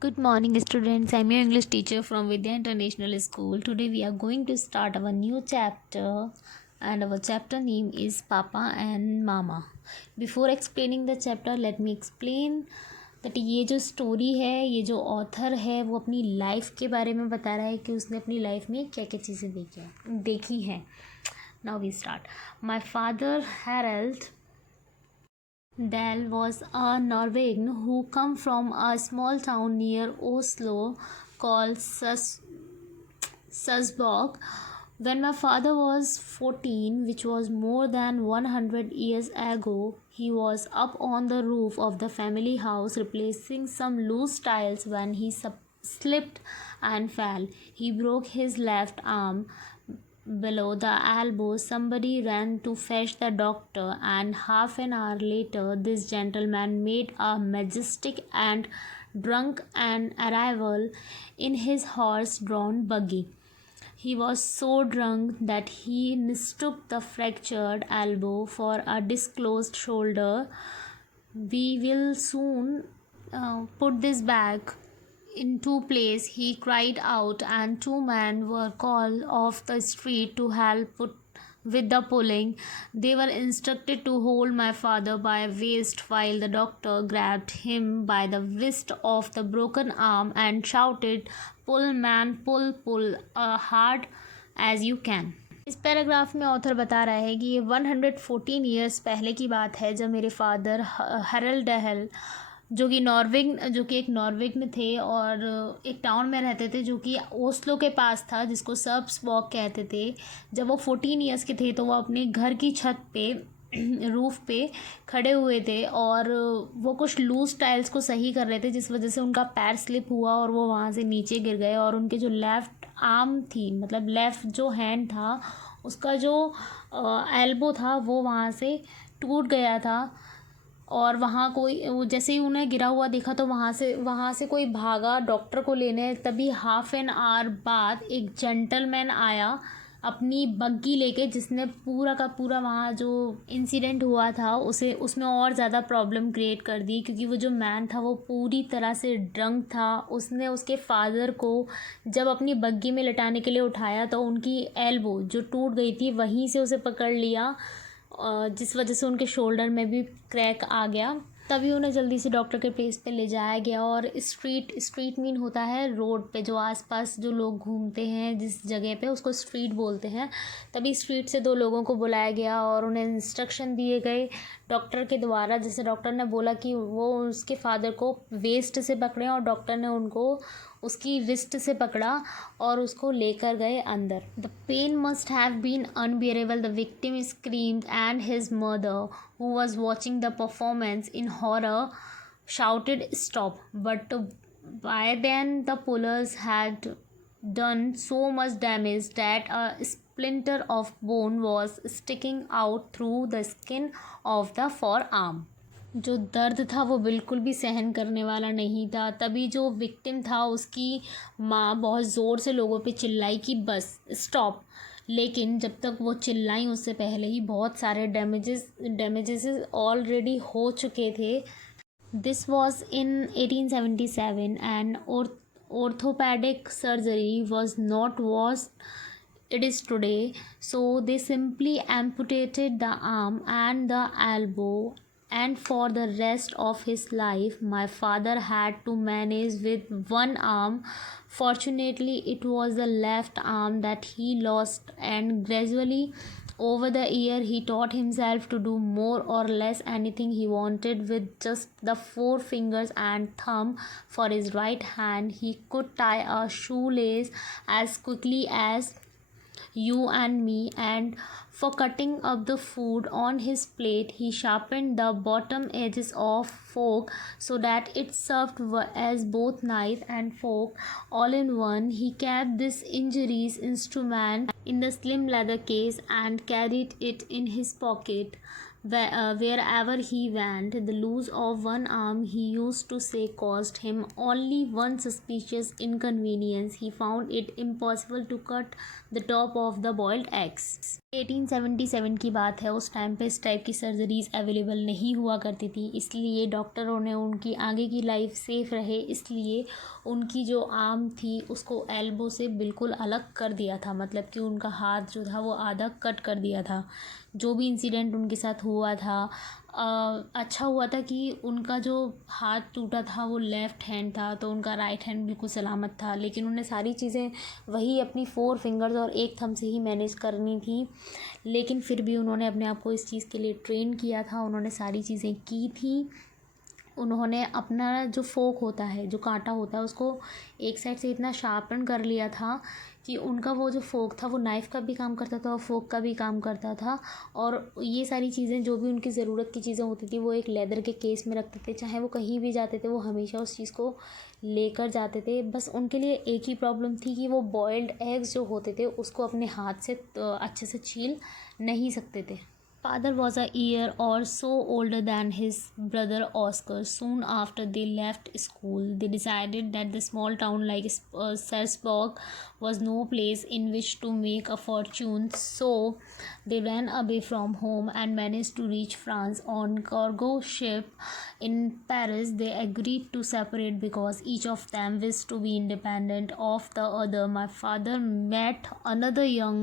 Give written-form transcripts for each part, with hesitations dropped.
Good morning, students. I'm your English teacher from Vidya International School. Today we are going to start our new chapter, and our chapter name is Papa and Mama. Before explaining the chapter, let me explain that ये जो story है, ये जो author है वो अपनी life के बारे में बता रहा है कि उसने अपनी लाइफ में क्या क्या चीज़ें देखी हैं. Now we start. My father Harold Dahl was a Norwegian who come from a small town near Oslo called Susbog. When my father was 14, which was more than 100 years ago, he was up on the roof of the family house replacing some loose tiles when he slipped and fell. He broke his left arm below the elbow. Somebody ran to fetch the doctor, and half an hour later, this gentleman made a majestic and drunk an arrival in his horse-drawn buggy. He was so drunk that he mistook the fractured elbow for a disclosed shoulder. We will soon put this back into place, he cried out, and two men were called off the street to help with the pulling. They were instructed to hold my father by a waist while the doctor grabbed him by the wrist of the broken arm and shouted, "Pull, man, pull, pull, hard as you can." इस paragraph में author बता रहा है कि ये 114 years पहले की बात है जब मेरे फादर हरल डहल जो कि एक नॉर्वेगन थे और एक टाउन में रहते थे जो कि ओस्लो के पास था, जिसको सर्ब्सबॉग कहते थे. जब वो 14 ईयर्स के थे तो वो अपने घर की छत पे रूफ़ पे खड़े हुए थे और वो कुछ लूज टाइल्स को सही कर रहे थे, जिस वजह से उनका पैर स्लिप हुआ और वो वहाँ से नीचे गिर गए और उनके जो लेफ़्ट आर्म थी, मतलब लेफ़्ट जो हैंड था, उसका जो एल्बो था वो वहाँ से टूट गया था. और वहाँ कोई जैसे ही उन्हें गिरा हुआ देखा तो वहाँ से कोई भागा डॉक्टर को लेने. तभी हाफ एन आवर बाद एक जेंटलमैन आया अपनी बग्गी लेके, जिसने पूरा का पूरा वहाँ जो इंसिडेंट हुआ था उसमें और ज़्यादा प्रॉब्लम क्रिएट कर दी, क्योंकि वो जो मैन था वो पूरी तरह से ड्रंक था. उसने उसके फादर को जब अपनी बग्गी में लिटाने के लिए उठाया तो उनकी एल्बो जो टूट गई थी वहीं से उसे पकड़ लिया, जिस वजह से उनके शोल्डर में भी क्रैक आ गया. तभी उन्हें जल्दी से डॉक्टर के प्लेस पे ले जाया गया. और स्ट्रीट मीन होता है रोड पे जो आसपास जो लोग घूमते हैं, जिस जगह पे उसको स्ट्रीट बोलते हैं. तभी स्ट्रीट से दो लोगों को बुलाया गया और उन्हें इंस्ट्रक्शन दिए गए डॉक्टर के द्वारा. जैसे डॉक्टर ने बोला कि वो उसके फादर को वेस्ट से पकड़ें और डॉक्टर ने उनको उसकी रिस्ट से पकड़ा और उसको लेकर गए अंदर. The pain must have been unbearable, the victim screamed, and his mother who was watching the performance in horror shouted stop. But by then the pullers had done so much damage that a splinter of bone was sticking out through the skin of the forearm. जो दर्द था वो बिल्कुल भी सहन करने वाला नहीं था. तभी जो विक्टिम था उसकी माँ बहुत ज़ोर से लोगों पे चिल्लाई कि बस स्टॉप. लेकिन जब तक वो चिल्लाई उससे पहले ही बहुत सारे डैमेजेस ऑलरेडी हो चुके थे. This was in 1877 and orthopedic surgery was not what it is today, so they simply amputated the arm and the elbow, and for the rest of his life my father had to manage with one arm. Fortunately it was the left arm that he lost, and gradually over the year he taught himself to do more or less anything he wanted with just the four fingers and thumb. For his right hand he could tie a shoelace as quickly as you and me, and for cutting up the food on his plate he sharpened the bottom edges of fork so that it served as both knife and fork all in one. He kept this injuries instrument in the slim leather case and carried it in his pocket Wherever he went, the loss of one arm, he used to say, caused him only one suspicious inconvenience. He found it impossible to cut the top of the boiled eggs. 1877 की बात है। उस time पे इस type की surgeries available नहीं हुआ करती थी, इसलिए डॉक्टरों ने उनकी आगे की लाइफ सेफ रहे इसलिए उनकी जो आर्म थी उसको एल्बो से बिल्कुल अलग कर दिया था, मतलब कि उनका हाथ जो था वो आधा कट कर दिया था। जो भी इंसिडेंट उनके साथ हुआ था, अच्छा हुआ था कि उनका जो हाथ टूटा था वो लेफ़्ट हैंड था, तो उनका राइट हैंड बिल्कुल सलामत था। लेकिन उन्हें सारी चीज़ें वही अपनी 4 फिंगर्स और एक थंब से ही मैनेज करनी थी, लेकिन फिर भी उन्होंने अपने आप को इस चीज़ के लिए ट्रेन किया था, उन्होंने सारी चीज़ें की थी। उन्होंने अपना जो फोक होता है, जो कांटा होता है, उसको एक साइड से इतना शार्पन कर लिया था कि उनका वो जो फोक था वो नाइफ़ का भी काम करता था और फोक का भी काम करता था। और ये सारी चीज़ें जो भी उनकी ज़रूरत की चीज़ें होती थी वो एक लेदर के केस में रखते थे। चाहे वो कहीं भी जाते थे वो हमेशा उस चीज़ को लेकर जाते थे। बस उनके लिए एक ही प्रॉब्लम थी कि वो बॉइल्ड एग्स जो होते थे उसको अपने हाथ से अच्छे से छील नहीं सकते थे। Father was a year or so older than his brother Oscar. Soon after they left school, they decided that the small town like Salzburg was no place in which to make a fortune. So they ran away from home and managed to reach France on cargo ship. In Paris, they agreed to separate because each of them wished to be independent of the other. My father met another young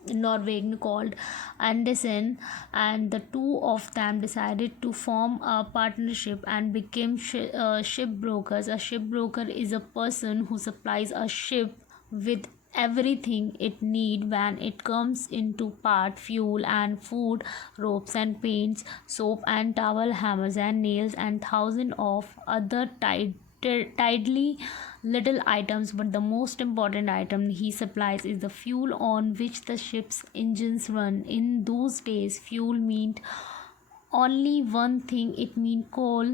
Norwegian called Anderson, and the two of them decided to form a partnership and became shipbrokers. A shipbroker is a person who supplies a ship with everything it need when it comes into part: fuel and food, ropes and paints, soap and towel, hammers and nails, and thousands of other tidily little items. But the most important item he supplies is the fuel on which the ship's engines run. In those days, fuel meant only one thing: it meant coal,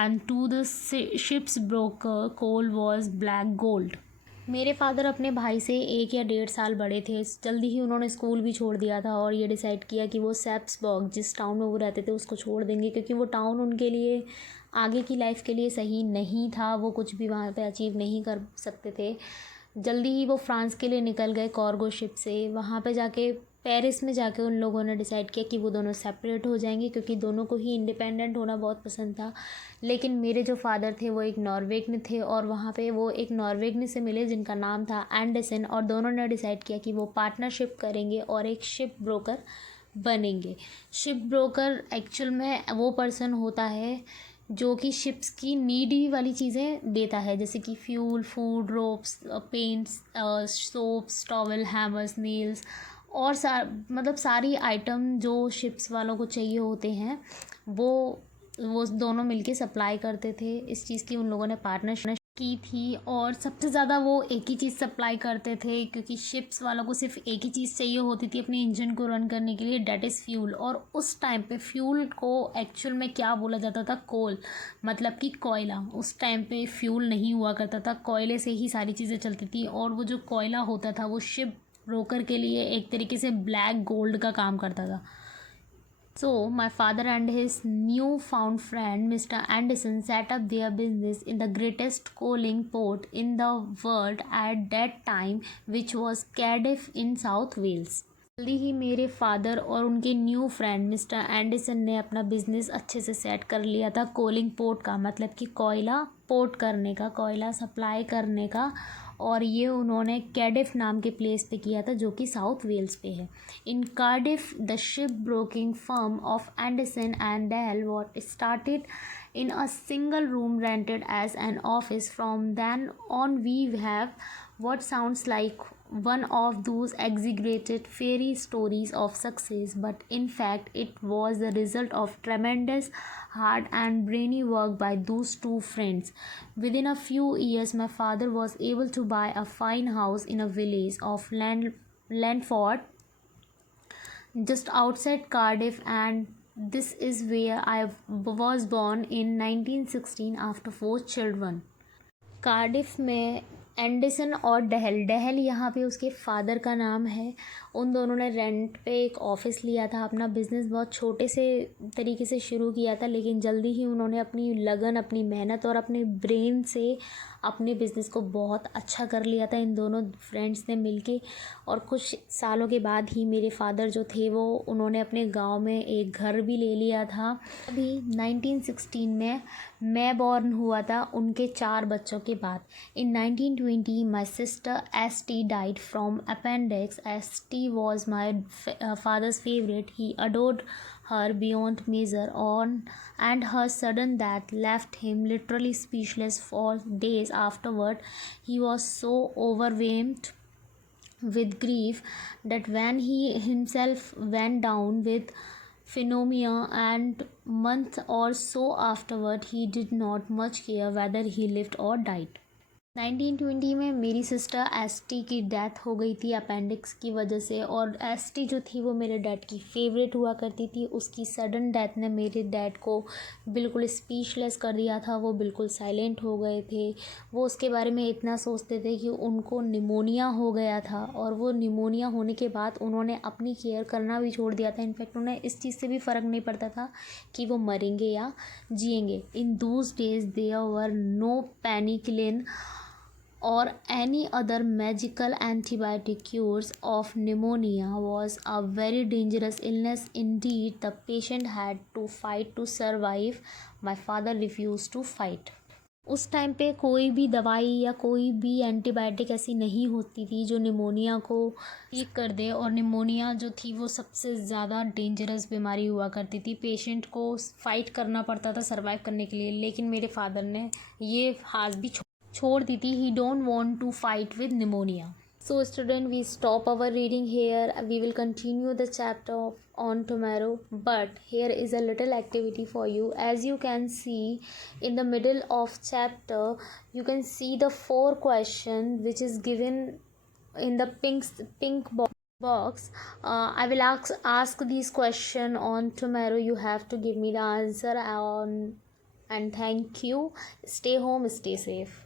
and to the ship's broker, coal was black gold. मेरे father अपने भाई से 1 या 1.5 साल बड़े थे। जल्दी ही उन्होंने स्कूल भी छोड़ दिया था और ये डिसाइड किया कि वो सेप्सबर्ग, जिस टाउन में वो रहते थे, उसको छोड़ देंगे, क्योंकि वो टाउन उनके लिए आगे की लाइफ के लिए सही नहीं था। वो कुछ भी वहाँ पे अचीव नहीं कर सकते थे। जल्दी ही वो फ्रांस के लिए निकल गए कार्गो शिप से। वहाँ पे जाके पेरिस में जाके उन लोगों ने डिसाइड किया कि वो दोनों सेपरेट हो जाएंगे, क्योंकि दोनों को ही इंडिपेंडेंट होना बहुत पसंद था। लेकिन मेरे जो फादर थे वो एक नॉर्वेगन थे और वहाँ पे वो एक नॉर्वेगन से मिले जिनका नाम था एंडरसन, और दोनों ने डिसाइड किया कि वो पार्टनरशिप करेंगे और एक शिप ब्रोकर बनेंगे। शिप ब्रोकर एक्चुअल में वो पर्सन होता है जो कि शिप्स की नीडी वाली चीज़ें देता है, जैसे कि fuel, food, ropes, paints, soaps, towel, hammers, nails और मतलब सारी आइटम जो शिप्स वालों को चाहिए होते हैं वो दोनों मिलके सप्लाई करते थे। इस चीज़ की उन लोगों ने पार्टनरशिप की थी और सबसे ज़्यादा वो एक ही चीज़ सप्लाई करते थे, क्योंकि शिप्स वालों को सिर्फ एक ही चीज़ चाहिए होती थी अपने इंजन को रन करने के लिए, डेट इज़ फ्यूल। और उस टाइम पे फ्यूल को एक्चुअल में क्या बोला जाता था? कोल, मतलब कि कोयला। उस टाइम पे फ्यूल नहीं हुआ करता था, कोयले से ही सारी चीज़ें चलती थी। और वो जो कोयला होता था वो शिप ब्रोकर के लिए एक तरीके से ब्लैक गोल्ड का काम करता था। So, my father and his new-found friend, Mr. Anderson, set up their business in the greatest coaling port in the world at that time, which was Cardiff in South Wales. जल्दी ही मेरे father और उनके new friend mister Anderson ने अपना business अच्छे से set कर लिया था कोलिंग पोर्ट का, मतलब कि कोयला पोर्ट करने का, कोयला सप्लाई करने का। और ये उन्होंने कैडिफ नाम के प्लेस पे किया था जो कि साउथ वेल्स पे है। In Cardiff the ship broking firm of Anderson and Dale Watt started in a single room rented as an office. From then on we have what sounds like one of those exaggerated fairy stories of success, but in fact it was the result of tremendous hard and brainy work by those two friends. Within a few years my father was able to buy a fine house in a village of Landford just outside Cardiff, and this is where I was born in 1916 after 4 children. Cardiff में Anderson और Dahl, Dahl यहाँ पे उसके father का नाम है। उन दोनों ने रेंट पे एक ऑफ़िस लिया था। अपना बिज़नेस बहुत छोटे से तरीके से शुरू किया था, लेकिन जल्दी ही उन्होंने अपनी लगन, अपनी मेहनत और अपने ब्रेन से अपने बिज़नेस को बहुत अच्छा कर लिया था इन दोनों फ्रेंड्स ने मिलके। और कुछ सालों के बाद ही मेरे फादर जो थे वो उन्होंने अपने गांव में एक घर भी ले लिया था। अभी 1916 में मैं बॉर्न हुआ था उनके 4 बच्चों के बाद। इन 1920 my sister ST died from appendix. ST was my father's favorite. He adored her beyond measure on, and her sudden death left him literally speechless for days afterward. He was so overwhelmed with grief that when he himself went down with pneumonia, and month or so afterward he did not much care whether he lived or died. 1920 में मेरी sister ST की death हो गई थी appendix की वजह से। और ST जो थी वो मेरे डैड की फेवरेट हुआ करती थी। उसकी सडन डेथ ने मेरे डैड को बिल्कुल स्पीचलेस कर दिया था। वो बिल्कुल साइलेंट हो गए थे। वो उसके बारे में इतना सोचते थे कि उनको निमोनिया हो गया था, और वो निमोनिया होने के बाद उन्होंने अपनी केयर करना भी छोड़ दिया था। इनफैक्ट उन्हें इस चीज़ से भी फ़र्क नहीं पड़ता था कि वो मरेंगे या जिएंगे। In those days there were no penicillin or any other magical antibiotic cures of pneumonia. Was a very dangerous illness indeed. The patient had to fight to survive. My father refused to fight. उस time पे कोई भी दवाई या कोई भी antibiotic ऐसी नहीं होती थी जो निमोनिया को ठीक कर दे। और निमोनिया जो थी वो सबसे ज़्यादा डेंजरस बीमारी हुआ करती थी। पेशेंट को फाइट करना पड़ता था सर्वाइव करने के लिए, लेकिन मेरे फादर ने ये हाथ भी छोड़ दी थी। He don't want to fight with pneumonia. So student, we stop our reading here. We will continue the chapter on tomorrow, but here is a little activity for you. As you can see in the middle of chapter, you can see the 4 question which is given in the pink box. I will ask these question on tomorrow. You have to give me the answer on, and thank you. Stay home, stay safe.